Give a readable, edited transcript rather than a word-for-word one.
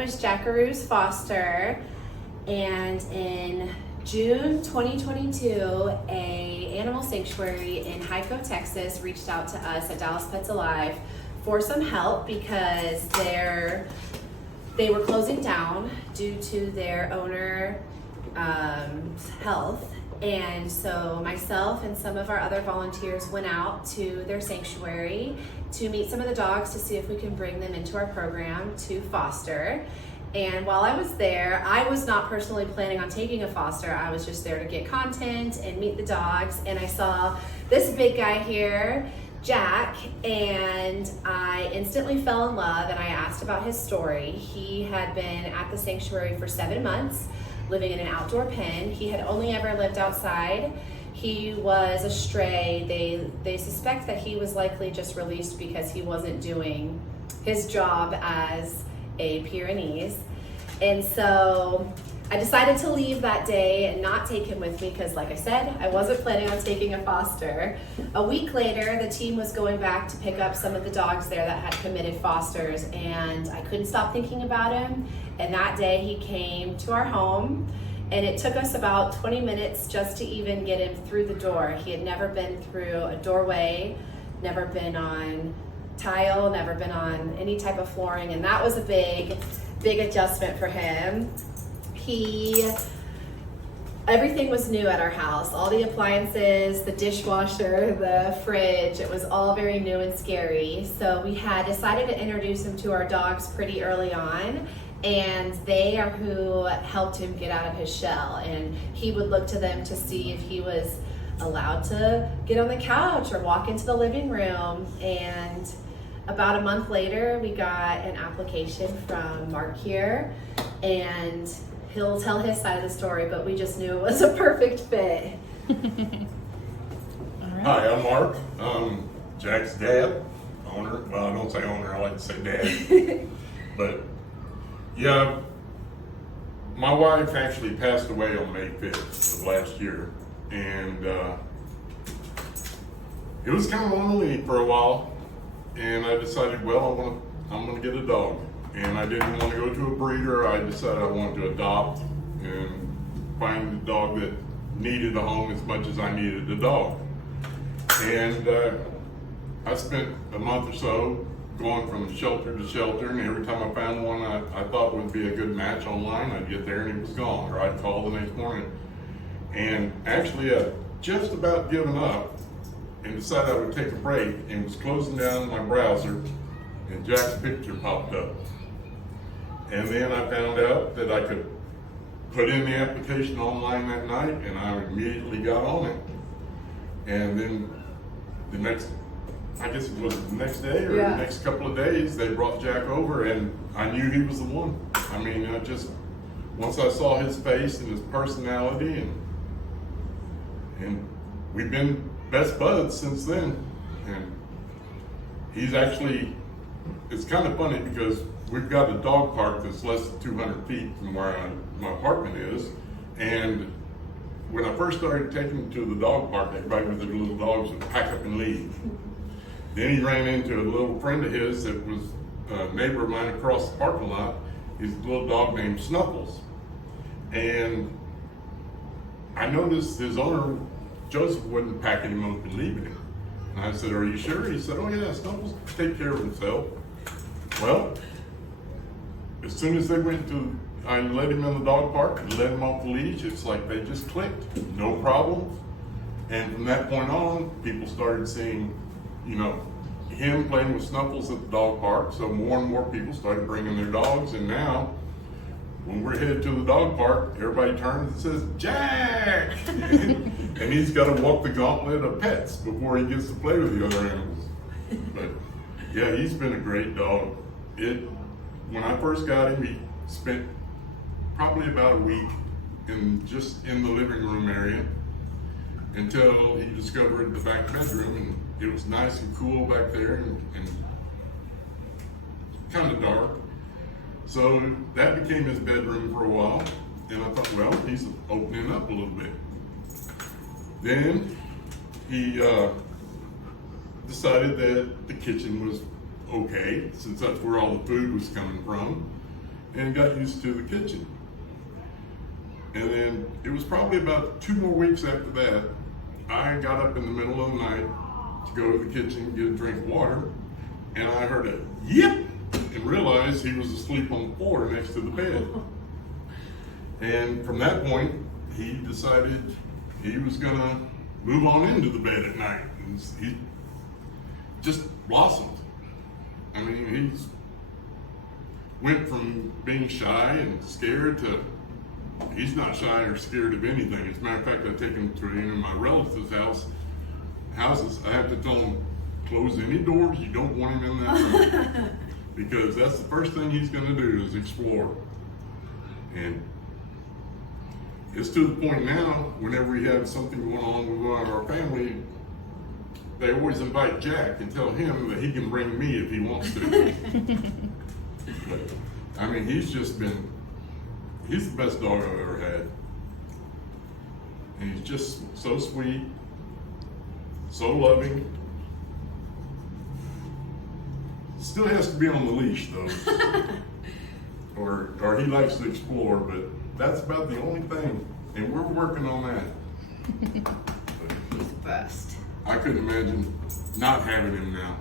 was Jack A Roo's foster, and in June 2022, a animal sanctuary in Hyco, Texas reached out to us at Dallas Pets Alive for some help because they were closing down due to their owner health. And so myself and some of our other volunteers went out to their sanctuary to meet some of the dogs to see if we can bring them into our program to foster. And while I was there, I was not personally planning on taking a foster. I was just there to get content and meet the dogs. And I saw this big guy here, Jack, and I instantly fell in love, and I asked about his story. He had been at the sanctuary for 7 months, living in an outdoor pen. He had only ever lived outside. He was a stray. They suspect that he was likely just released because he wasn't doing his job as a Pyrenees. And so I decided to leave that day and not take him with me because, like I said, I wasn't planning on taking a foster. A week later, the team was going back to pick up some of the dogs there that had committed fosters, and I couldn't stop thinking about him. And that day he came to our home, and it took us about 20 minutes just to even get him through the door. He had never been through a doorway, never been on tile, never been on any type of flooring, and that was a big adjustment for him. Everything was new at our house. All the appliances, the dishwasher, the fridge, it was all very new and scary. So we had decided to introduce him to our dogs pretty early on, and they are who helped him get out of his shell. And he would look to them to see if he was allowed to get on the couch or walk into the living room. And about a month later, we got an application from Mark here, and he'll tell his side of the story, but we just knew it was a perfect fit. All right. Hi, I'm Mark. Jack's dad, owner. Well, I don't say owner, I like to say dad. But yeah, my wife actually passed away on May 5th of last year. And it was kind of lonely for a while. And I decided, well, I'm gonna get a dog. And I didn't want to go to a breeder. I decided I wanted to adopt and find a dog that needed a home as much as I needed a dog. And I spent a month or so going from shelter to shelter, and every time I found one I thought would be a good match online, I'd get there and it was gone, or I'd call the next morning. And actually I'd just about given up and decided I would take a break, and was closing down my browser, and Jack's picture popped up. And then I found out that I could put in the application online that night, and I immediately got on it. And then the next, I guess it was the next day or the next couple of days, they brought Jack over, and I knew he was the one. I mean, once I saw his face and his personality, and we've been best buds since then. And he's actually, it's kind of funny because we've got a dog park that's less than 200 feet from where my apartment is. And when I first started taking him to the dog park, everybody with their little dogs would pack up and leave. Then he ran into a little friend of his that was a neighbor of mine across the parking lot. He's a little dog named Snuffles. And I noticed his owner, Joseph, wasn't packing him up and leaving him. And I said, "Are you sure?" He said, "Oh yeah, Snuffles can take care of himself." Well, as soon as I let him in the dog park and let him off the leash, it's like they just clicked, no problems. And from that point on, people started seeing, him playing with Snuffles at the dog park. So more and more people started bringing their dogs, and now when we're headed to the dog park, everybody turns and says, "Jack!" And he's got to walk the gauntlet of pets before he gets to play with the other animals. But yeah, he's been a great dog. When I first got him, he spent probably about a week just in the living room area until he discovered the back bedroom, and it was nice and cool back there and kind of dark. So that became his bedroom for a while, and I thought, well, he's opening up a little bit. Then he decided that the kitchen was okay, since that's where all the food was coming from. and got used to the kitchen. And then it was probably about 2 more weeks after that, I got up in the middle of the night to go to the kitchen, get a drink of water, and I heard a yip and realized he was asleep on the floor next to the bed. And from that point, he decided he was gonna move on into the bed at night. And he just blossomed. I mean, he's went from being shy and scared to he's not shy or scared of anything. As a matter of fact, I take him to any of my relatives' houses. I have to tell them, close any doors. You don't want him in that room. Because that's the first thing he's gonna do is explore. And it's to the point now, whenever we have something going on with one of our family, they always invite Jack and tell him that he can bring me if he wants to. But, I mean, he's the best dog I've ever had. And he's just so sweet, so loving. Still has to be on the leash though. or he likes to explore, but that's about the only thing. And we're working on that. He's the best. I couldn't imagine not having him now.